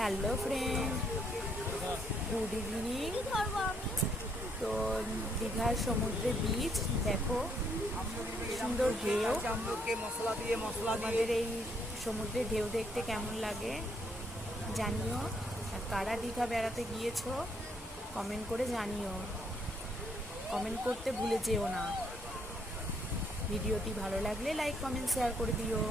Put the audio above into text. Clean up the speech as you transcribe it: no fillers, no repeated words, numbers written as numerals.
Hello friend, good evening. তো দীঘার সমুদ্রে বিচ দেখো, সুন্দর ঢেউ। আমাদের এই সমুদ্রে ঢেউ দেখতে কেমন লাগে জানিও। আর কারা দীঘা বেড়াতে গিয়েছো কমেন্ট করে জানিও। কমেন্ট করতে ভুলে যেও না। ভিডিওটি ভালো লাগলে লাইক কমেন্ট শেয়ার করে দিও।